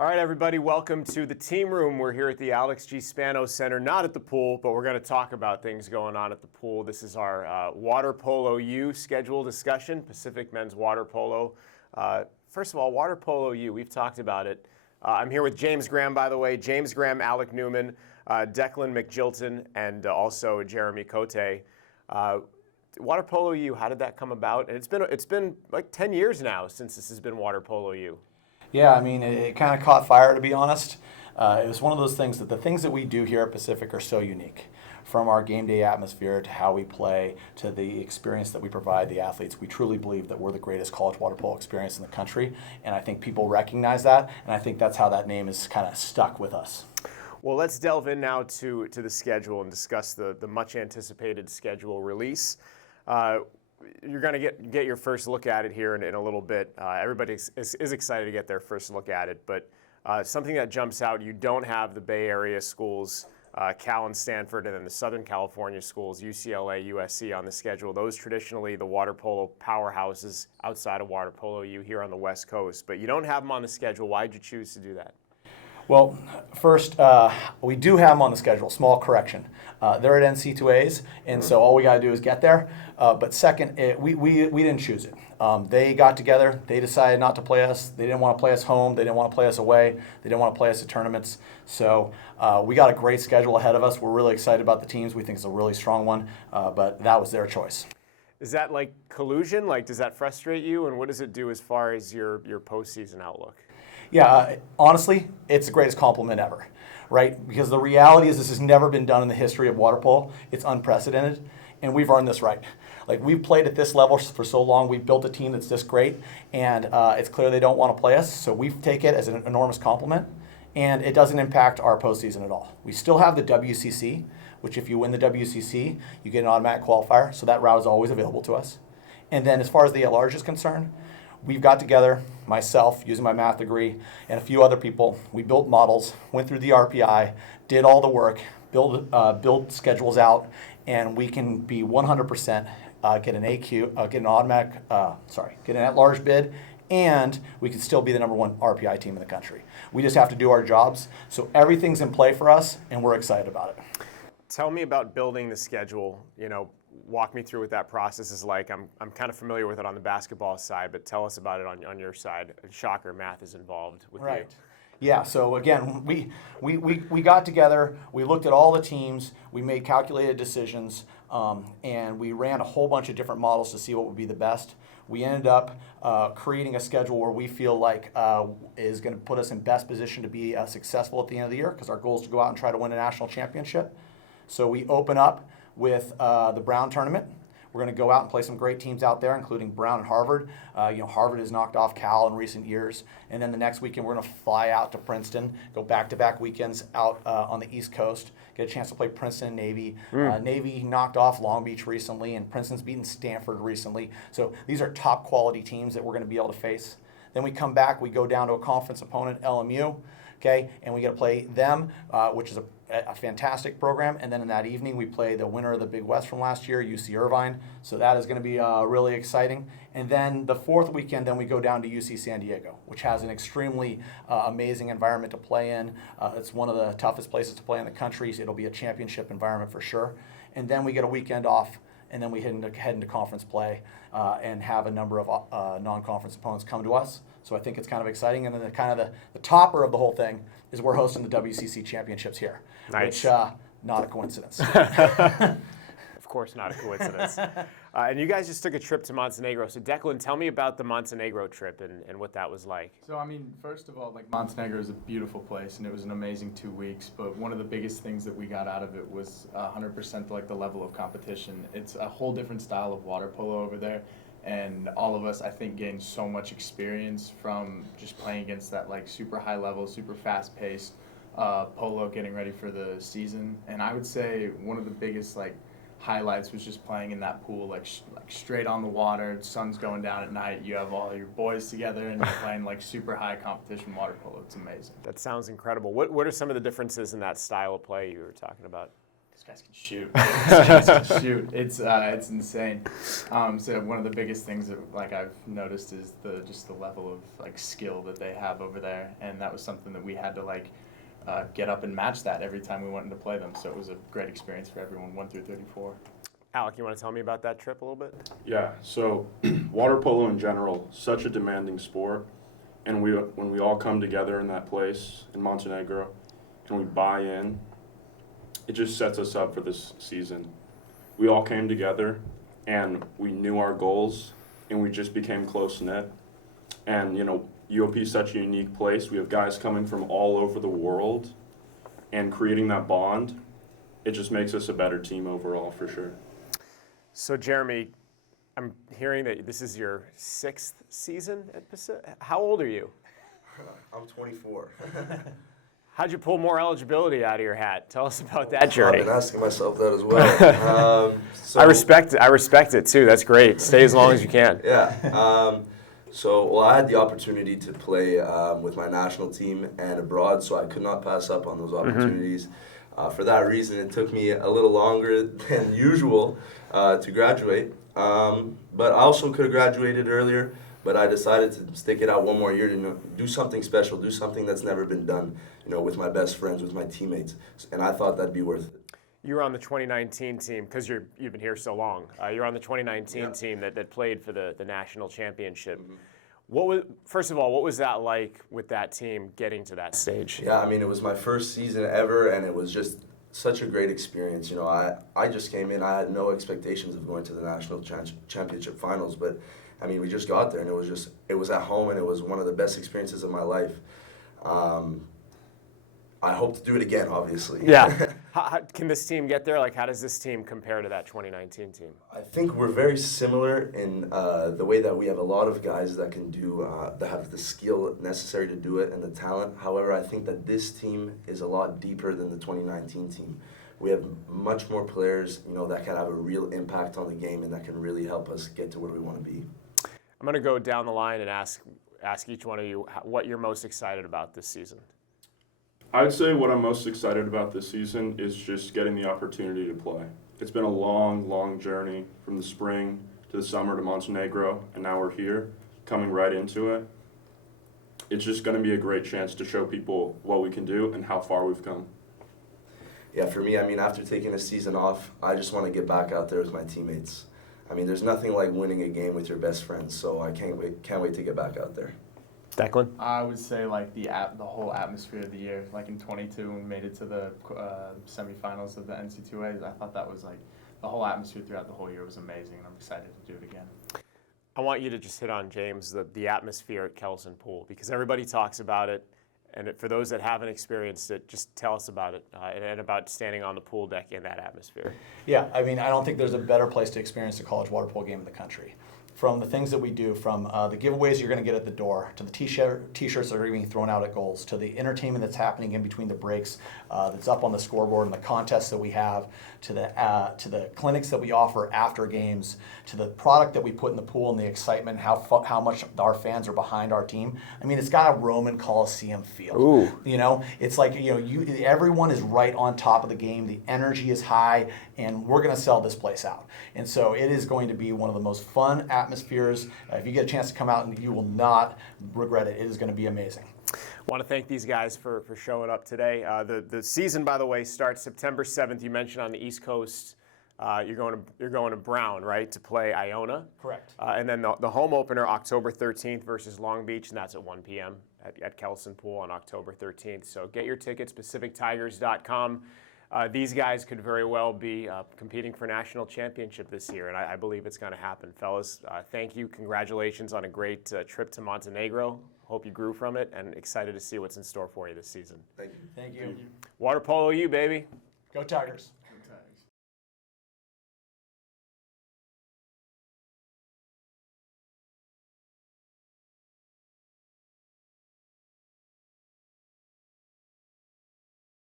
All right, everybody, welcome to the team room. We're here at the Alex G. Spano Center, not at the pool, but we're going to talk about things going on at the pool. This is our Water Polo U schedule discussion, Pacific Men's Water Polo. First of all, Water Polo U, we've talked about it. I'm here with James Graham, by the way. James Graham, Alec Newman, Declan McJilton, and also Jeremy Cote. Water Polo U, how did that come about? And it's been like 10 years now since this has been Water Polo U. Yeah, I mean, it kind of caught fire, to be honest. It was one of those things that the things that we do here at Pacific are so unique. From our game day atmosphere to how we play to the experience that we provide the athletes, we truly believe that we're the greatest college water polo experience in the country. And I think people recognize that, and I think that's how that name is kind of stuck with us. Well, let's delve in now to the schedule and discuss the much anticipated schedule release. You're going to get your first look at it here in a little bit. Everybody is excited to get their first look at it, but something that jumps out, you don't have the Bay Area schools, Cal and Stanford, and then the Southern California schools, UCLA, USC on the schedule. Those traditionally the water polo powerhouses outside of Water Polo U here on the West Coast, but you don't have them on the schedule. Why did you choose to do that? Well, first, we do have them on the schedule. Small correction. They're at NC2As, and so all we got to do is get there. But second, we didn't choose it. They got together. They decided not to play us. They didn't want to play us home. They didn't want to play us away. They didn't want to play us at tournaments. So we got a great schedule ahead of us. We're really excited about the teams. We think it's a really strong one, but that was their choice. Is that like collusion? Like, does that frustrate you? And what does it do as far as your postseason outlook? Yeah, honestly, it's the greatest compliment ever, right? Because the reality is this has never been done in the history of water polo. It's unprecedented, and we've earned this right. Like, we've played at this level for so long. We've built a team that's this great, and it's clear they don't want to play us, so we take it as an enormous compliment, and it doesn't impact our postseason at all. We still have the WCC, which if you win the WCC, you get an automatic qualifier, so that route is always available to us. And then as far as the at-large is concerned, we've got together, myself, using my math degree, and a few other people. We built models, went through the RPI, did all the work, build schedules out, and we can be 100% get an AQ, get an automatic, get an at-large bid, and we can still be the #1 RPI team in the country. We just have to do our jobs. So everything's in play for us, and we're excited about it. Tell me about building the schedule. Walk me through what that process is like. I'm kind of familiar with it on the basketball side, but tell us about it on your side. Shocker, math is involved with Right. you. Yeah, so again, we got together, we looked at all the teams, we made calculated decisions, and we ran a whole bunch of different models to see what would be the best. We ended up creating a schedule where we feel like is going to put us in best position to be successful at the end of the year, because our goal is to go out and try to win a national championship. So we open up with the Brown tournament. We're going to go out and play some great teams out there, including Brown and Harvard. Harvard has knocked off Cal in recent years. And then the next weekend, we're going to fly out to Princeton, go back-to-back weekends out on the East Coast, get a chance to play Princeton and Navy. Navy knocked off Long Beach recently, and Princeton's beaten Stanford recently. So these are top-quality teams that we're going to be able to face. Then we come back, we go down to a conference opponent, LMU, okay, and we get to play them, which is a fantastic program. And then in that evening, we play the winner of the Big West from last year, UC Irvine. So that is going to be really exciting. And then the fourth weekend, then we go down to UC San Diego, which has an extremely amazing environment to play in. It's one of the toughest places to play in the country. So it'll be a championship environment for sure. And then we get a weekend off, and then we head into conference play and have a number of non-conference opponents come to us. So I think it's kind of exciting. And then the topper of the whole thing is we're hosting the WCC championships here. Nice. Which, not a coincidence. Of course, not a coincidence. And you guys just took a trip to Montenegro. So Declan, tell me about the Montenegro trip and what that was like. So, I mean, first of all, Montenegro is a beautiful place, and it was an amazing 2 weeks. But one of the biggest things that we got out of it was 100% the level of competition. It's a whole different style of water polo over there. And all of us, I think, gained so much experience from just playing against that super high level, super fast paced polo, getting ready for the season. And I would say one of the biggest highlights was just playing in that pool, straight on the water. Sun's going down at night. You have all your boys together, and you're playing super high competition water polo. It's amazing. That sounds incredible. What are some of the differences in that style of play you were talking about? guys can shoot. These guys can shoot. It's insane. So one of the biggest things that like I've noticed is just the level of like skill that they have over there, and that was something that we had to like get up and match that every time we went in to play them. So it was a great experience for everyone, 1 through 34. Alec, you want to tell me about that trip a little bit? Yeah, so water polo in general, such a demanding sport, and when we all come together in that place in Montenegro and we buy in, it just sets us up for this season. We all came together and we knew our goals and we just became close-knit. And, UOP is such a unique place. We have guys coming from all over the world, and creating that bond, it just makes us a better team overall for sure. So, Jeremy, I'm hearing that this is your 6th season at Pacific. How old are you? I'm 24. How'd you pull more eligibility out of your hat? Tell us about that journey. I've been asking myself that as well. I respect it too. That's great. Stay as long as you can. Yeah. I had the opportunity to play with my national team and abroad, so I could not pass up on those opportunities. For that reason, it took me a little longer than usual to graduate. But I also could have graduated earlier, but I decided to stick it out one more year to do something special, do something that's never been done, with my best friends, with my teammates. And I thought that'd be worth it. You were on the 2019 team because you've been here so long. You're on the 2019 team that played for the national championship. First of all, what was that like with that team getting to that stage? Yeah, it was my first season ever, and it was just such a great experience. I just came in. I had no expectations of going to the national championship finals, but we just got there, and it was at home, and it was one of the best experiences of my life. I hope to do it again, obviously. Yeah. How can this team get there? Like, how does this team compare to that 2019 team? I think we're very similar in the way that we have a lot of guys that can that have the skill necessary to do it and the talent. However, I think that this team is a lot deeper than the 2019 team. We have much more players, that can have a real impact on the game and that can really help us get to where we want to be. I'm going to go down the line and ask each one of you what you're most excited about this season. I'd say what I'm most excited about this season is just getting the opportunity to play. It's been a long, long journey from the spring to the summer to Montenegro, and now we're here, coming right into it. It's just going to be a great chance to show people what we can do and how far we've come. Yeah, for me, after taking a season off, I just want to get back out there with my teammates. There's nothing like winning a game with your best friends, so I can't wait to get back out there. Declan? I would say like the whole atmosphere of the year. Like in 22 when we made it to the semifinals of the NC2A, I thought that was like the whole atmosphere throughout the whole year was amazing, and I'm excited to do it again. I want you to just hit on, James, the atmosphere at Kelson Pool, because everybody talks about it, and for those that haven't experienced it, just tell us about it and about standing on the pool deck in that atmosphere. Yeah, I don't think there's a better place to experience a college water polo game in the country. From the things that we do, from the giveaways you're going to get at the door, to the t-shirts that are being thrown out at goals, to the entertainment that's happening in between the breaks that's up on the scoreboard, and the contests that we have, to the clinics that we offer after games, to the product that we put in the pool and the excitement, how much our fans are behind our team. It's got a Roman Coliseum feel. Ooh. It's like everyone is right on top of the game. The energy is high, and we're going to sell this place out. And so it is going to be one of the most fun atmospheres. If you get a chance to come out, and you will not regret it. It is going to be amazing. I want to thank these guys for showing up today. The season, by the way, starts September 7th. You mentioned on the East Coast, you're going to Brown, right, to play Iona. Correct. And then the home opener, October 13th versus Long Beach, and that's at 1 p.m. at Kelson Pool on October 13th. So get your tickets, PacificTigers.com. These guys could very well be competing for national championship this year, and I believe it's going to happen. Fellas, thank you. Congratulations on a great trip to Montenegro. Hope you grew from it, and excited to see what's in store for you this season. Thank you. Thank you. Water polo you, baby. Go Tigers.